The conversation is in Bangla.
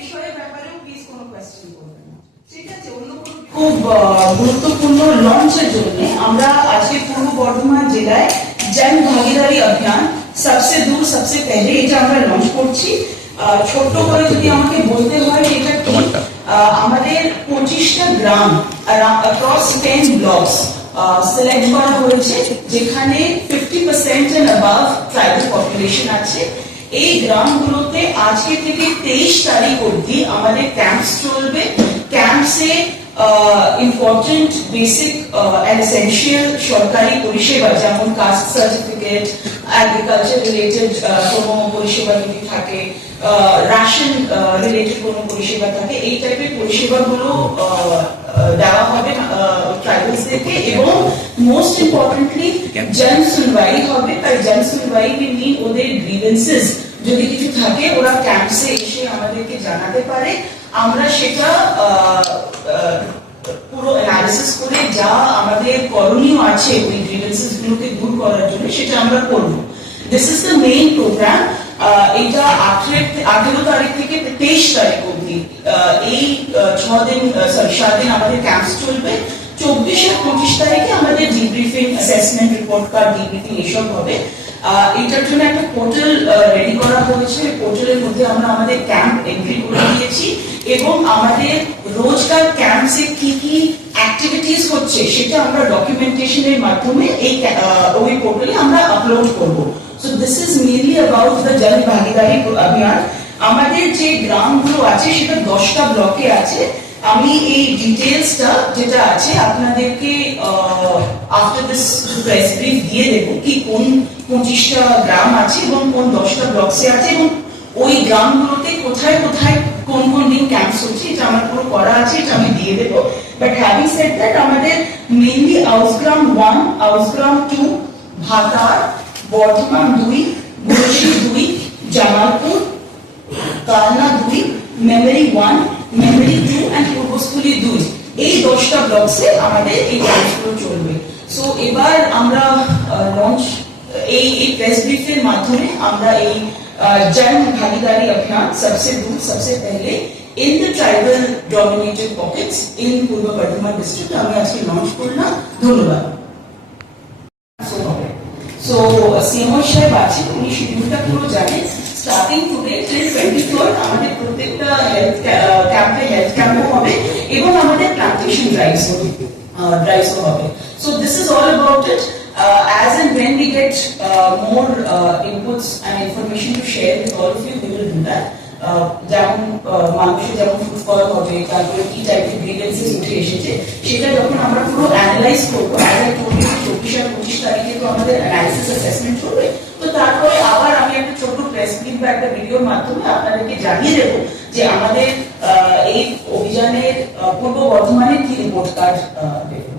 বিষয়ের ব্যাপারেও প্লিজ কোনো কোয়েশ্চেন করবেন না, ঠিক আছে? অন্য খুব গুরুত্বপূর্ণ লঞ্চের জন্য আমরা আজকে পূর্ব বর্ধমান জেলায় জন ভাগিদারি অভিযান সবসে দূর সবসে পেহলে এটা আমরা লঞ্চ করছি। ছোট্ট করে যদি আমাকে বলতে হয় এটা কি, আমাদের 25টা গ্রাম অ্যাক্রস 10 ব্লকস সিলেক্ট করা হয়েছে যেখানে 50% এন্ড অ্যাবাভ ট্রাইবাল পপুলেশন আছে। এই গ্রামগুলোতে আজকে থেকে 23 তারিখ অবধি আমাদের ক্যাম্পস চলবে। ক্যাম্পসে ইম্পর্টেন্ট বেসিক অ্যান্ড এসেনশিয়াল সরকারি পরিষেবা যেমন কাস্ট সার্টিফিকেট, এগ্রিকালচার রিলেটেড কোনো পরিষেবা যদি থাকে, রাশন রিলেটেড কোনো পরিষেবা থাকে, এই টাইপের পরিষেবাগুলো দেওয়া হবে ট্রাইবালসদেরকে। এবং মোস্ট ইম্পর্টেন্টলি জন সুনওয়াই হবে। তাই জন সুনওয়াই মিন ওদের গ্রিভেন্সেস যদি কিছু থাকে ওরা ক্যাম্পসে এসে আমাদেরকে জানাতে পারে। আমরা সেটা পুরো অ্যানালিসিস করে যা আমাদের করণীয় আছে ওই গ্রিভেন্সেস গুলোকে দূর করার জন্য সেটা আমরা করব। This is the main program. এটা 18 তারিখ থেকে 23 তারিখ অবধি এই 7 দিন আমাদের ক্যাম্পস চলবে। 24 আর 25 তারিখে আমাদের debriefing, assessment report card, debriefing এসব হবে। এটার জন্য একটা পোর্টাল রেডি করা হয়েছে। পোর্টালের মধ্যে আমরা আমাদের ক্যাম্প এন্ট্রি করে দিয়েছি এবং আমাদের রোজকার ক্যাম্পসে কি কি অ্যাক্টিভিটিস হচ্ছে সেটা আমরা ডকুমেন্টেশনের মাধ্যমে এই ওই পোর্টালে আমরা আপলোড করব। So this is mainly about the Jan Bhagidari Abhiyan. আমাদের যে গ্রামগুলো আছে সেটা 10টা ব্লকে আছে। আমি এই ডিটেইলসটা যেটা আছে আপনাদেরকে আফটার দিস প্রেস ব্রিফ দিয়ে দেবো কি কোন 25টা গ্রাম আছে এবং কোন 10টা ব্লকসে আছে এবং ওই গ্রামগুলোতে কোথায় কোথায় কোন কোন দিন ক্যাম্পস হচ্ছে। এটা আমার পুরো করা আছে, এটা আমি দিয়ে দেবো। বাট হ্যাভিং সেড দ্যাট আমাদের মেইনলি আউসগ্রাম 1, আউসগ্রাম 2, ভাতার, বর্ধমান 2, গুরুশি 2, জামালপুর, কালনা 2, মেমরি 1, মেমরি 2 এন্ড পূর্বস্থলী 2, এই 10টা ব্লকসে আমাদের এই ক্যাম্পসগুলো চলবে। সো এবার আমরা লঞ্চ এই প্রেস ব্রিফের মাধ্যমে আমরা এই জন ভাগিদারি অভিযান সবসে দূর সবসে পহলে in the tribal dominated pockets in Purba Bardhaman district আমি আজকে লঞ্চ করলাম। ধন্যবাদ। সো সিএমও সাহেব আছে, উনি শিডিউলটা পুরো জানেন। স্টার্টিং টুডে টিল 24 আমাদের প্রত্যেকটা হেলথ ক্যাম্পও হবে এবং আমাদের প্ল্যান্টেশন ড্রাইভসও হবে। So this is all about it. As and when we get more inputs and information to share with all of you, we will do that. যেমন মানুষের যেমন ফুটফল হবে, তারপরে কি টাইপের গ্রিভেন্সেস উঠে এসেছে সেটা যখন আমরা পুরো অ্যানালাইজ করবো, 24 আর 25 তারিখে তো আমাদের অ্যানালাইসিস অ্যাসেসমেন্ট করবে। তো তারপরে আবার আমি একটা ছোট প্রেস ক্লিপ বা একটা ভিডিওর মাধ্যমে আপনাদেরকে জানিয়ে দেবো যে আমাদের এই অভিযানের পূর্ব বর্ধমানের কি রিপোর্ট কার্ড দেবে।